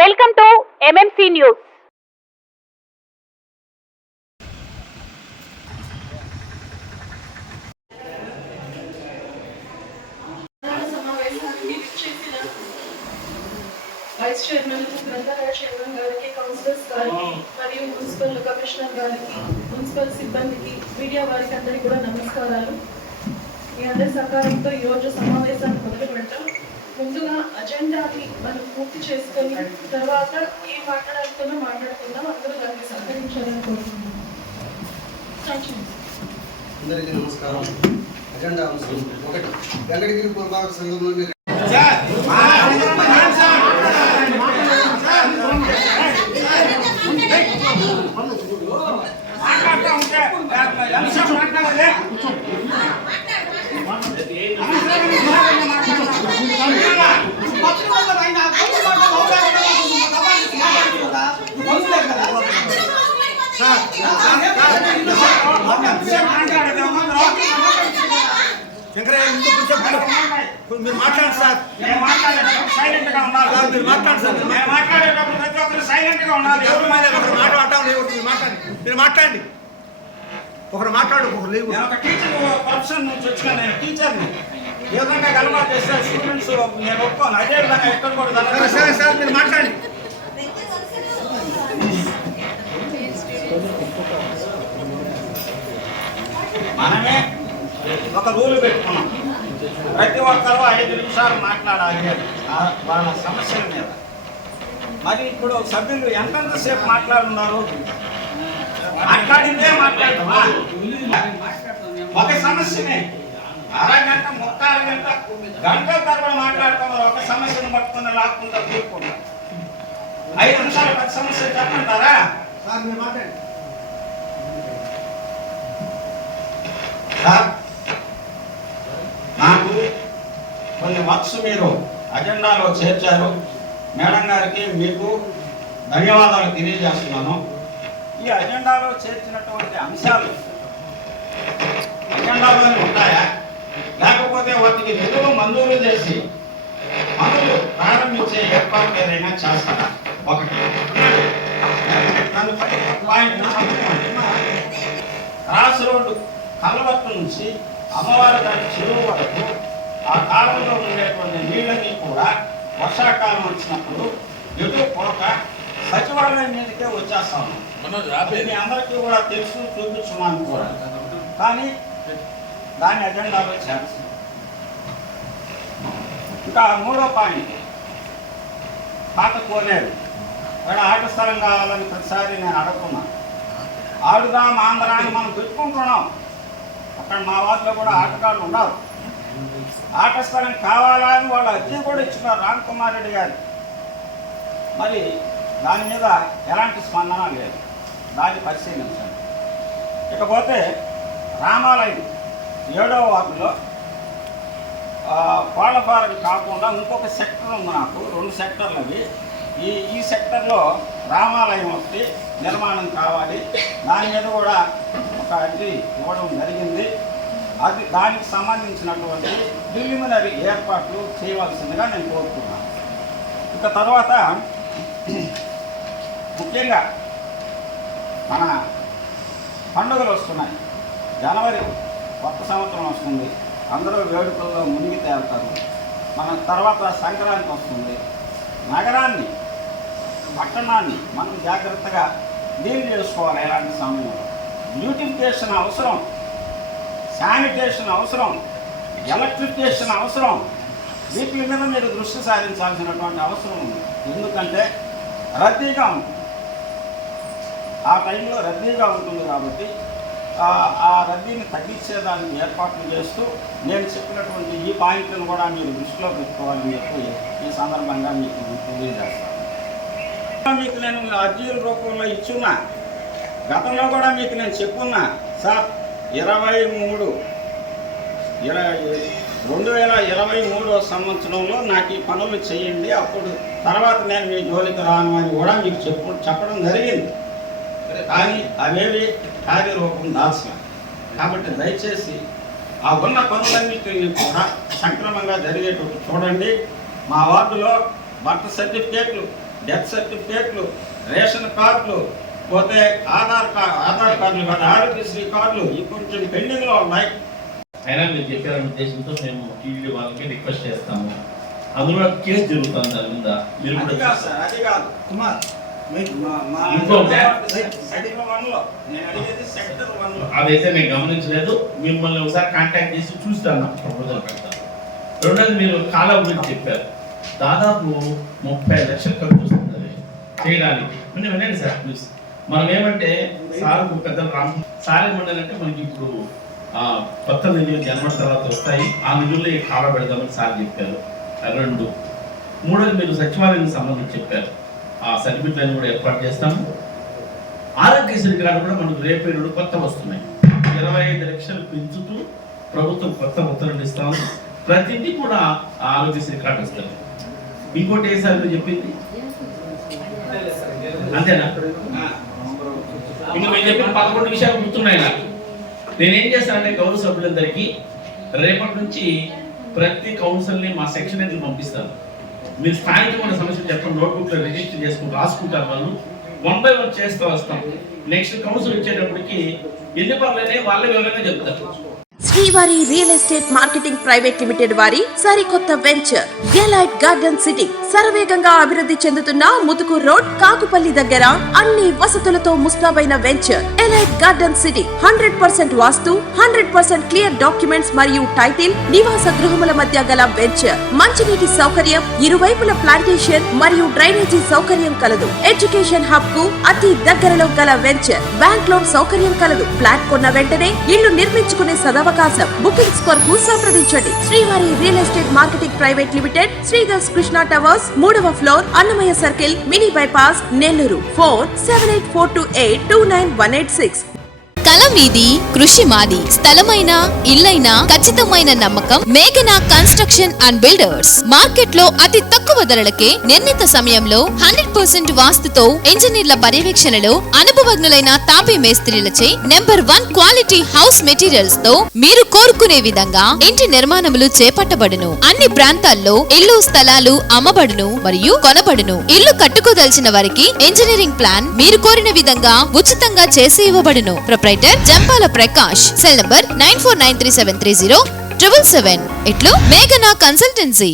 Welcome to MMC news. Vice chairman గ్రంథాలయ chairman గారికి, councillors గారికి మరియు మున్సిపల్ కమిషనర్ గారికి, మున్సిపల్ సిబ్బందికి, మీడియా వారికి అందరికీ కూడా నమస్కారాలు. మీ అందరి సహకారంతో ఈరోజు సమావేశాన్ని మొదలు పెడతాం. ముందుగా అజెండాని మనం పూర్తి చేసుకొని తర్వాత ఏం మాట్లాడుకుందాం అందరూ దానికి సహకరించాలని కోరుకుంటున్నాం. అందరికీ నమస్కారం. అజెండా అంశం 1 వెంకటగిరి పురపాలక సంఘంలోని మీరు మాట్లాడండి సార్. సైలెంట్గా ఉన్నారు. మీరు మాట్లాడండి సార్. నేను మాట్లాడేటప్పుడు ప్రతి ఒక్కరు సైలెంట్గా ఉన్నారు. ఎవరు ఒకరు మాట్లాడటం లేదు. మీరు మాట్లాడండి. ఒకరు మాట్లాడు, ఒకరు లేవు. నేను ఒక టీచర్ ప్రొఫెషన్ నుంచి వచ్చిన నేను టీచర్ని. ఏ విధంగా గలమా చేస్తే స్టూడెంట్స్ నేను ఒప్పుకోను. అదే విధంగా ఎక్కడ కూడా సరే సార్ మీరు మాట్లాడండి. మనమే ఒక రూల్ పెట్టుకున్నాం. ప్రతి ఒక్కరూ 5 నిమిషాలు మాట్లాడాలి వాళ్ళ సమస్యల మీద. మరి ఇప్పుడు సభ్యులు ఎంతసేపు మాట్లాడుతున్నారు? మాట్లాడిందే మాట్లాడమా? ఒక సమస్యనే అరగంట 36 గంటల తరబడి మాట్లాడుతున్నారు. ఒక సమస్యను పట్టుకుని లాక్కుంటా తీరుకుంటా 5 నిమిషాలు 10 సమస్యలు చెప్పంటారా? సార్ మీరు మాట్లాడండి. సార్ నాకు కొన్ని వర్క్స్ మీరు అజెండాలో చేర్చారు. మేడం గారికి మీకు ధన్యవాదాలు తెలియజేస్తున్నాను. ఈ అజెండాలో చేర్చినటువంటి అంశాలు అజెండాలోనే ఉంటాయా, లేకపోతే వాటికి నిధులు మంజూరు చేసి పనులు ప్రారంభించే ఏర్పాట్లు ఏదైనా చేస్తారా? ఒకటి క్రాస్ రోడ్డు కలవట్టు నుంచి అమ్మవారి గారి చెరువు వరకు ఆ కాలంలో ఉండేటువంటి నీళ్ళని కూడా వర్షాకాలం వచ్చినప్పుడు ఎదురు పోక సచివాలయం మీదకే వచ్చేస్తాము. దీన్ని అందరికీ కూడా తెలుసు, చూపించున్నాను కూడా. కానీ దాని అజెండాలో చేస్తాం. ఇంకా 3వ పాయింట్ పాత కోనేరు. ఇక్కడ ఆట స్థలం కావాలని ప్రతిసారి నేను అడుగుతున్నాను. ఆడుదాం ఆంధ్రాన్ని మనం పెట్టుకుంటున్నాం. అక్కడ మా వాటిలో కూడా ఆటగాళ్ళు ఉన్నారు. ఆట స్థలం కావాలా అని వాళ్ళు అర్జీ కూడా ఇచ్చినారు రామ్ కుమార్ రెడ్డి గారు. మరి దాని మీద ఎలాంటి స్పందన లేదు. దాన్ని పరిశీలించండి. ఇకపోతే రామాలయం 7వ వార్డులో కోళ్ల ఫారం కాకుండా ఇంకొక సెక్టర్ ఉంది. నాకు 2 సెక్టర్లు అవి. ఈ సెక్టర్లో రామాలయం వస్తే నిర్మాణం కావాలి. దాని మీద కూడా ఒక అర్జీ ఇవ్వడం జరిగింది. అది దానికి సంబంధించినటువంటి ప్రిలిమినరీ ఏర్పాట్లు చేయవలసిందిగా నేను కోరుతున్నాను. ఇక తర్వాత ముఖ్యంగా మన పండుగలు వస్తున్నాయి. జనవరి కొత్త సంవత్సరం వస్తుంది. అందరూ వేడుకల్లో మునిగి తేలుతారు. మన తర్వాత సంక్రాంతి వస్తుంది. నగరాన్ని, పట్టణాన్ని మనం జాగ్రత్తగా డీల్ చేసుకోవాలి. ఎలాంటి సమయంలో బ్యూటిఫికేషన్ అవసరం, శానిటేషన్ అవసరం, ఎలక్ట్రిఫికేషన్ అవసరం. వీటి మీద మీరు దృష్టి సారించాల్సినటువంటి అవసరం ఉంది. ఎందుకంటే రద్దీగా ఉంటుంది. ఆ టైంలో రద్దీగా ఉంటుంది కాబట్టి ఆ రద్దీని తగ్గించేదానికి ఏర్పాట్లు చేస్తూ నేను చెప్పినటువంటి ఈ పాయింట్లను కూడా మీరు దృష్టిలో పెట్టుకోవాలని చెప్పి ఈ సందర్భంగా మీకు తెలియజేస్తాను. మీకు నేను అర్జీల రూపంలో ఇచ్చున్నా. గతంలో కూడా మీకు నేను చెప్పున్నా సార్. 2023 సంవత్సరంలో నాకు ఈ పనులు చేయండి, అప్పుడు తర్వాత నేను మీ జోలికి రాను అని కూడా మీకు చెప్పడం జరిగింది. కానీ అవేవి కార్యరూపం దాల్చిన. కాబట్టి దయచేసి ఆ ఉన్న పనులన్నింటినీ కూడా సక్రమంగా జరిగేటట్టు చూడండి. మా వార్డులో బర్త్ సర్టిఫికేట్లు డెత్ సర్టిఫికేట్లు, రేషన్ కార్డులు, పోతే ఆధార్ కార్డులు కానీ ఆరోగ్యశ్రీ కార్డులు ఇవి కొంచెం పెండింగ్లో ఉన్నాయి. అయినా మీరు చెప్పారనే ఉద్దేశంతో మేము టీవీ వాళ్ళకి రిక్వెస్ట్ చేస్తాము. అందులో కేసు జరుగుతుంది దాని మీద. మీరు అది కాదు సార్, అది కాదు కుమార్, అదైతే నేను గమనించలేదు. మిమ్మల్ని ఒకసారి కాంటాక్ట్ చేసి చూస్తాను, ప్రపోజల్ పెడతాను. రెండోది మీరు కాలం గురించి చెప్పారు. దాదాపు 30 లక్షలు ఖర్చు వస్తుంది అది చేయడానికి. వినండి సార్ ప్లీజ్. మనం ఏమంటే సార్ పెద్ద సార్ ఏమంటారంటే మనకి ఇప్పుడు కొత్త నిధులు జనవరి తర్వాత వస్తాయి, ఆ నిధుల్లో ఈ కాల పెడదామని సార్ చెప్పారు. 2 మూడోది మీరు సచివాలయానికి సంబంధించి చెప్పారు. ఆ సర్టిఫికెట్లను కూడా ఏర్పాటు చేస్తాము. ఆరోగ్యశ్రీ కార్డు కూడా మనకు రేపు కొత్త వస్తున్నాయి. 25 లక్షలు పెంచుతూ ప్రభుత్వం కొత్త ఉత్తర్వులు ఇస్తాము. ప్రతిదీ కూడా ఆరోగ్యశ్రీ కార్డు వస్తుంది. ఇంకోటి ఏ సార్ మీరు చెప్పింది అంతేనా? ఇంకా మీరు చెప్పిన 11 విషయాలు గుర్తున్నాయి నాకు. నేనేం చేస్తానంటే గౌరవ సభ్యులందరికీ రేపటి నుంచి ప్రతి కౌన్సిల్ని మా సెక్షన్ అయితే పంపిస్తాను. మీరు స్థానికమైన సమస్యలు చెప్పండి, నోట్బుక్లో రిజిస్టర్ చేసుకుని రాసుకుంటారు. వాళ్ళు 1 by 1 చేస్తూ వస్తాం. నెక్స్ట్ కౌన్సిల్ వచ్చేటప్పటికి ఎన్ని పనులనే వాళ్ళ వివరంగా చెప్తారు. శ్రీవారి real estate marketing private limited వారి సరికొత్త వెంచర్ గెలైట్ గార్డెన్ సిటీ శరవేగంగా అభివృద్ధి చెందుతున్న ముతుకూర్ రోడ్, కాకుపల్లి దగ్గర అన్ని వసతులతో ముస్తాబైన వెంచర్ గెలైట్ గార్డెన్ సిటీ. 100% వాస్తు, 100% క్లియర్ డాక్యుమెంట్స్ మరియు టైటిల్, నివాస గృహముల మధ్య గల వెంచర్. మంచినీటి సౌకర్యం, ఇరువైపుల ప్లాంటేషన్ మరియు డ్రైనేజీ సౌకర్యం కలదు. ఎడ్యుకేషన్ హబ్ కు అతి దగ్గరలో గల వెంచర్. బ్యాంక్ లోన్ సౌకర్యం కలదు. ఫ్లాట్ కొన్న వెంటనే ఇల్లు నిర్మించుకునే సదవకాశం. బుకింగ్స్ కొరకు సంప్రదించండి. Srivari real estate marketing private limited, Sridhar's Krishna towers, 3వ floor, Annamayya circle, mini bypass, Nellore. Phone 7842829186. కల మీది, కృషి మాది. స్థలమైన, ఇల్లైనా ఖచ్చితమైన నమ్మకం మేఘనా కన్స్ట్రక్షన్ అండ్ బిల్డర్స్. మార్కెట్ లో అతి తక్కువ ధరలకే నిర్ణీత సమయంలో 100% వాస్తుతో, ఇంజనీర్ల పర్యవేక్షణలో అనుభవజ్ఞులైన తాపీ మేస్త్రీలచే నంబర్ 1 క్వాలిటీ హౌస్ మెటీరియల్స్ తో మీరు కోరుకునే విధంగా ఇంటి నిర్మాణములు చేపట్టబడును. అన్ని ప్రాంతాల్లో ఇల్లు స్థలాలు అమ్మబడును మరియు కొనబడును. ఇల్లు కట్టుకోదలిచిన వారికి ఇంజనీరింగ్ ప్లాన్ మీరు కోరిన విధంగా ఉచితంగా చేసి ఇవ్వబడును. జంపాల ప్రకాష్. Cell number 9493730777. ఇట్లు మేఘనా కన్సల్టెన్సీ.